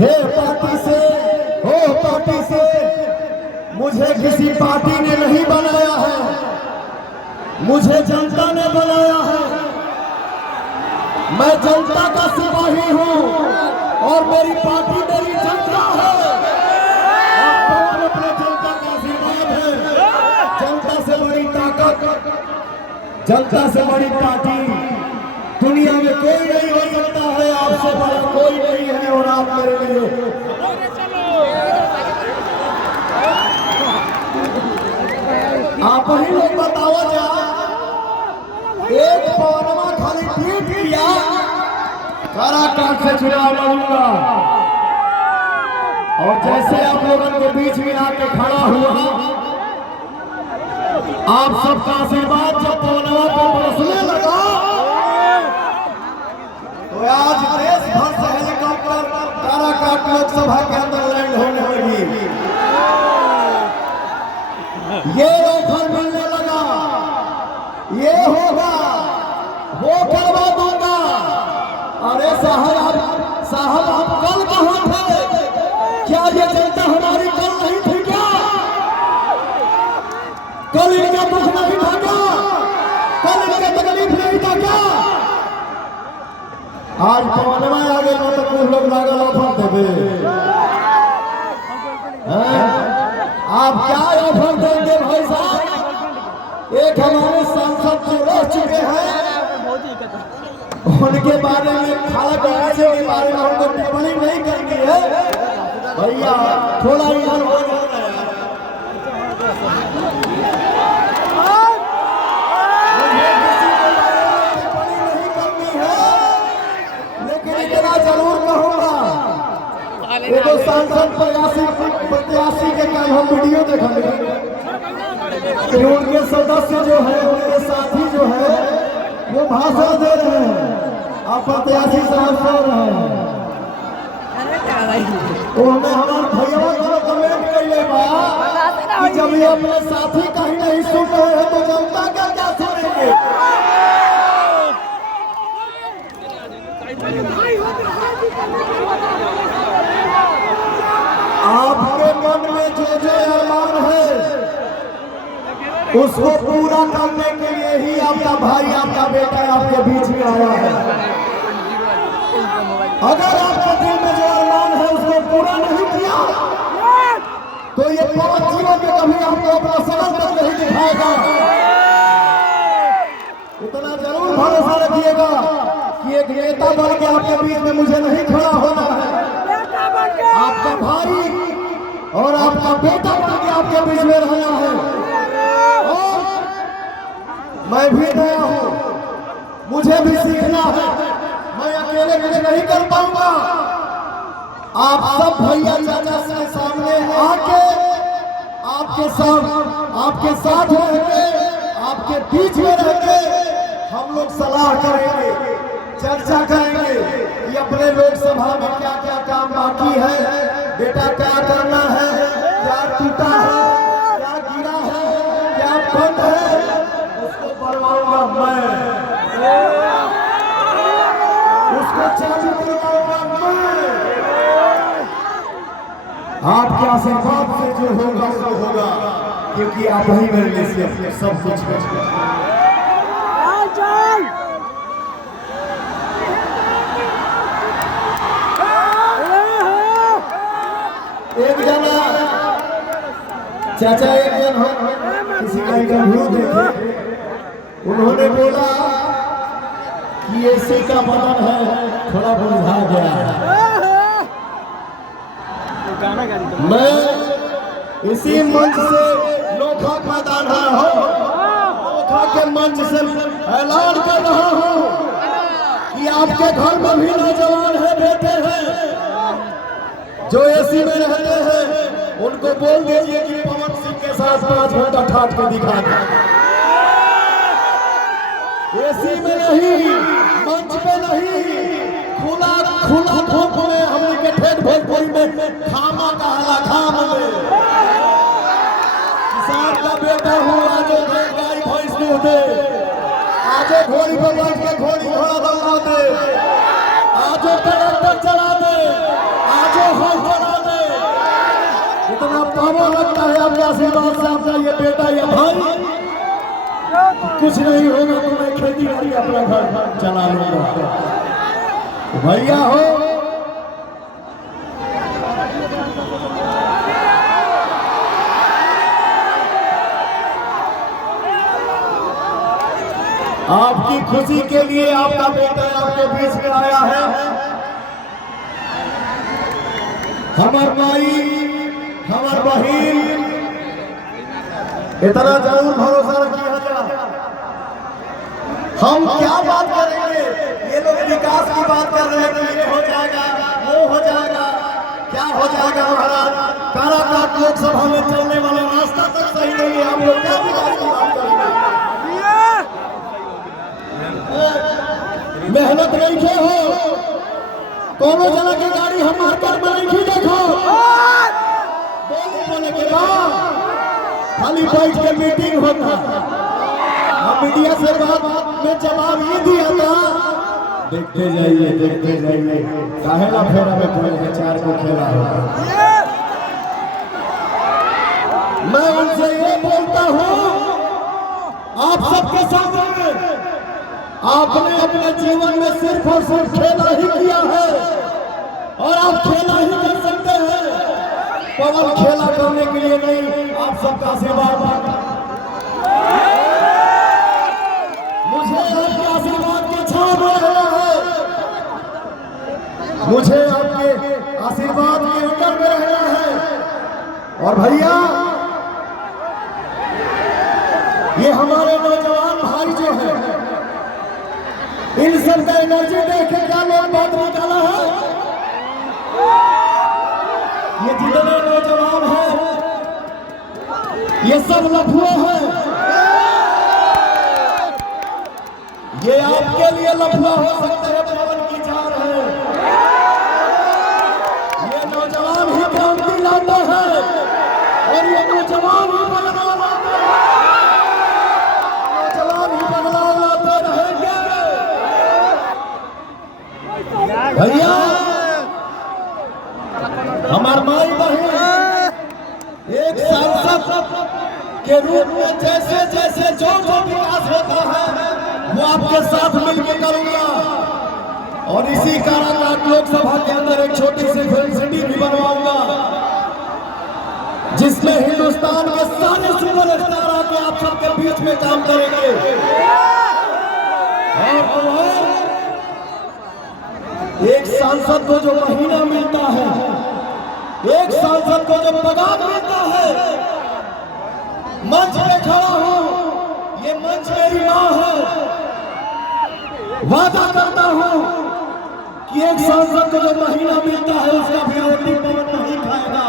हे party से, हो party से, मुझे किसी पार्टी ने नहीं बनाया है, मुझे जनता ने बनाया है। मैं जनता का सिपाही हूं और मेरी पार्टी मेरी जनता है। और अपने जनता का आशीर्वाद है। जनता से बड़ी ताकत, जनता से बड़ी पार्टी दुनिया में कोई नहीं हो सकता है। आपसे बड़ा कोई नहीं है और आप मेरे लिए आप ही लोग बताओ जा, एक पौनमा खाली ट्वीट किया, काराकाट से चुनाव लड़ूंगा। और जैसे आप लोगों के बीच में आके खड़ा हुआ, आप सबका आशीर्वाद जब पौनमा पे बरसने लगा, तो आज देश भर से हेलीकॉप्टर काराकाट लोकसभा के अंदर लैंड होने लगी। ये ऑफर मिलने लगा, ये होगा, वो करवा दूंगा। अरे साहब आप कल कहां थे? क्या ये जनता हमारी कल नहीं थी क्या? कल इनका दुख नहीं था क्या? कल इनका तकलीफ नहीं था क्या? आज पवनवा आगे तो कुछ लोग लागल ऑफर देवे। आप क्या ऑफर देंगे भाई साहब? एक हमारे सांसद जो रह चुके हैं, उनके बारे में खाला के बारे में हमको टिप्पणी नहीं करनी है भैया, थोड़ा इधर हो जाए। टिप्पणी नहीं करनी है, लेकिन इतना जरूर कहूंगा, ये तो सांसद प्रत्याशी के कल हम वीडियो देखेंगे, उनके सदस्य जो है, उनके साथी जो है, वो भाषण दे रहे हैं, आप प्रत्याशी साहब सो रहे हैं। उन्होंने हमारे भैया को कमेंट कर ले कि जब ये अपने साथी का ही नहीं सुन रहे हैं तो जनता का क्या सुनेंगे? आपके मन में जो जो अरमान है उसको पूरा करने के लिए ही आपका भाई, आपका बेटा आपके बीच में आया है। अगर आपके दिल में जो अरमान है उसको पूरा नहीं किया तो ये 5 जीवन में कभी हमको अपना सनम तक नहीं दिखाएगा। इतना जरूर भरोसा रखिएगा कि एक नेता बन के आपके बीच में मुझे नहीं खड़ा होना है। आपका भाई और आपका बेटा बन के आपके बीच में रहना है। और मैं भी नया हूं, मुझे भी सीखना है, मैं अकेले कुछ नहीं कर पाऊंगा। आप सब भैया चाचा के सामने आके आपके साथ रहके, आपके बीच में रहके हम लोग सलाह करेंगे, चर्चा करेंगे कि अपने लोकसभा में क्या क्या काम बाकी है, बेटा क्या करना है, क्या टूटा है, क्या गिरा है, क्या बंद है, उसको बनवाऊंगा मैं, उसको चालू करवाऊंगा मैं। आपके आशीर्वाद से जो होगा वो होगा, क्योंकि आप ही मेरे लिए सब कुछ है। एक जना चाचा, एक जन हो किसी का इंटरव्यू देखे, उन्होंने बोला कि एसी का बटन है थोड़ा बुझा गया है। मैं इसी मंच से लोखा मैदान रहा हूँ, लोखा के मंच से ऐलान कर रहा हूँ कि आपके घर में भी नौजवान है, बेटे हैं जो एसी में रहते हैं, उनको बोल दीजिए कि पवन सिंह के साथ 5 घंटा ठाठ के दिखा दें। एसी में नहीं, मंच पे नहीं, खुला धूप में, हमने के ठेठ भोजपुरी में खामा का हला खाम में। किसान का बेटा हूँ, आजो गाय भैंस नहीं होते, आजो घोड़ी पर बैठ के घोड़ी घोड़ा दौड़ा दे, आजो ट्रैक्टर चला दे, पावर लगता है आपके आशीर्वाद से। आपका ये बेटा या भाई कुछ नहीं होगा तो मैं खेती करके अपना घर चला लूंगा। भैया हो आपकी खुशी के लिए आपका बेटा आपके बीच में आया है। हमार माई हमार बहन इतना जरूर भरोसा रखिए। हम क्या बात करेंगे, ये लोग विकास की बात कर रहे हैं कि ये हो जाएगा वो हो जाएगा, क्या हो जाएगा महाराज। काराकाट लोकसभा में चलने वाला रास्ता तक सही नहीं है, हम लोग क्या विकास की बात करेंगे। मेहनत नहीं हो कोनो जना की गाड़ी हम हर में नहीं देखो, बोले के बाद खाली बैठ के मीटिंग होता। हम मीडिया से बात में जवाब ये दिया था, देखते जाइए काहेला फेरा में पड़े चार को खेला होगा। मैं उनसे ये बोलता हूँ आप सबके सामने, आपने अपने जीवन में सिर्फ और सिर्फ खेला ही किया है और आप खेला ही कर सकते हैं। पवन खेला करने के लिए नहीं, आप सबका आशीर्वाद मुझे आपके आशीर्वाद की छाव में रहना है, मुझे आपके आशीर्वाद के अंदर में रहना है। और भैया ये हमारे नौजवान भाई जो है, इन सब का एनर्जी देख के क्या लोग बात निकाला है। ये जितने नौजवान हैं ये सब लफुए हैं। ये आपके लिए लफुआ हो सकते हैं, पवन की जान है। ये नौजवान ही क्रांति लाते हैं और ये नौजवान ही बदलाव लाते हैं, नौजवान ही बदलाव लाते रहेंगे। भैया हमार माई बहन एक सांसद के रूप में जैसे जैसे जो विकास होता है वो आपके साथ मिलकर करूंगा। और इसी काराकाट लोकसभा के अंदर एक छोटी सी फिल्म सिटी भी बनवाऊंगा जिसमें हिंदुस्तान के सारे सुपरस्टार आके आप सबके बीच में काम करेंगे। और एक सांसद को जो महीना मिलता है, एक सांसद को जो पगार मिलता है, मंच पे खड़ा हूं, ये मंच मेरी मां है। वादा करता हूं कि एक सांसद को जो महीना मिलता है उसका भी रोटी पवन नहीं खाएगा।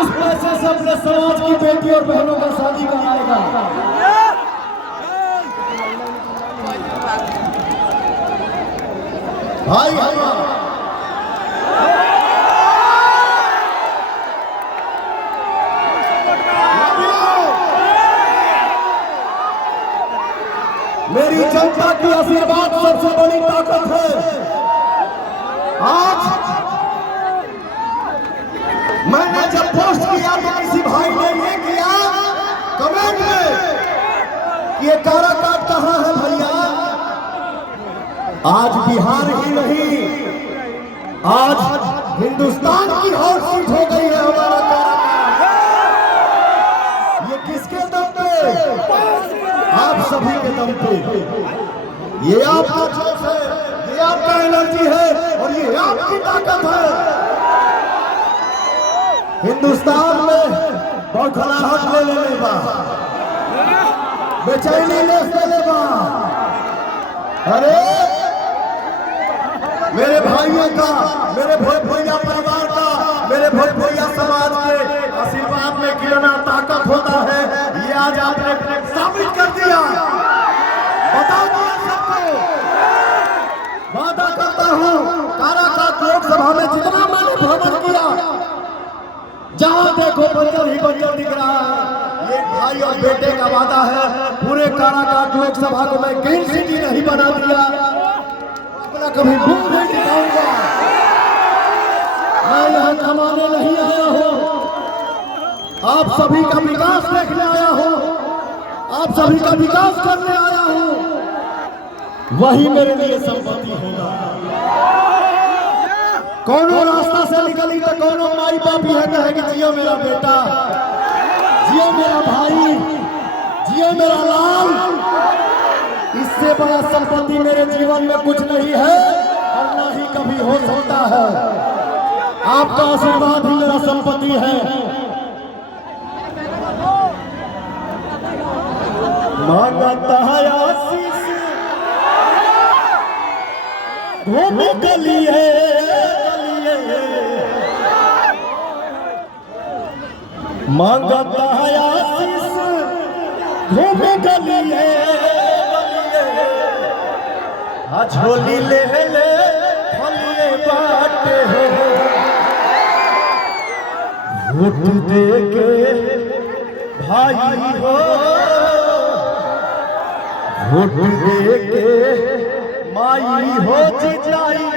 उस पैसे से अपने समाज की बेटी और बहनों का शादी कराएगा। भाई मेरी जनता की आशीर्वाद सबसे बड़ी ताकत है। आज मैंने जब पोस्ट किया तो किसी भाई ने ये किया कमेंट में कि ये काराकाट कहां है भैया। आज बिहार ही नहीं, आज हिंदुस्तान की हॉट सीट हो गई है हमारा काराकाट। ये किसके दम पे? आप सभी के दम पे। ये आपका जोश है, ये आपका एनर्जी है और ये आपकी ताकत है। हिंदुस्तान में बौखलाहट ले लेने बा, बेचैनी ले लेने। अरे मेरे भाइयों का, मेरे भोजपुरिया परिवार का, मेरे भोजपुरिया समाज के आशीर्वाद में कितना ताकत होता है ये आज आपने साबित कर दिया, बता दिया सबको। वादा करता हूं काराकाट लोकसभा में जितना मैंने भ्रमण किया, जहां देखो बंजर ही बंजर दिख रहा है। ये भाई और बेटे का वादा है, पूरे काराकाट लोकसभा को मैं ग्रीन सिटी नहीं बना दिया, अपना कभी मुंह नहीं दिखाऊंगा। मैं यहाँ कमाने नहीं आया हूँ, आप सभी का विकास देखने आया हूँ, आप सभी का विकास करने आया हूँ। वही मेरे लिए संपत्ति होगा। कोनो रास्ता से निकली तो कोनो माई बाप यह कहेगी जियो मेरा बेटा, जियो मेरा भाई, जियो मेरा लाल। इससे बड़ा संपत्ति मेरे जीवन में कुछ नहीं है और ना ही कभी हो सकता है। आपका आशीर्वाद ही मेरा संपत्ति है। मांगता है आशीष भूमि के लिए, मांगता है आशीष भूमि के लिए। झोली ले ले फलिए बाटे हो, वोट दे के भाई हो, वोट दे के माई हो जिताई।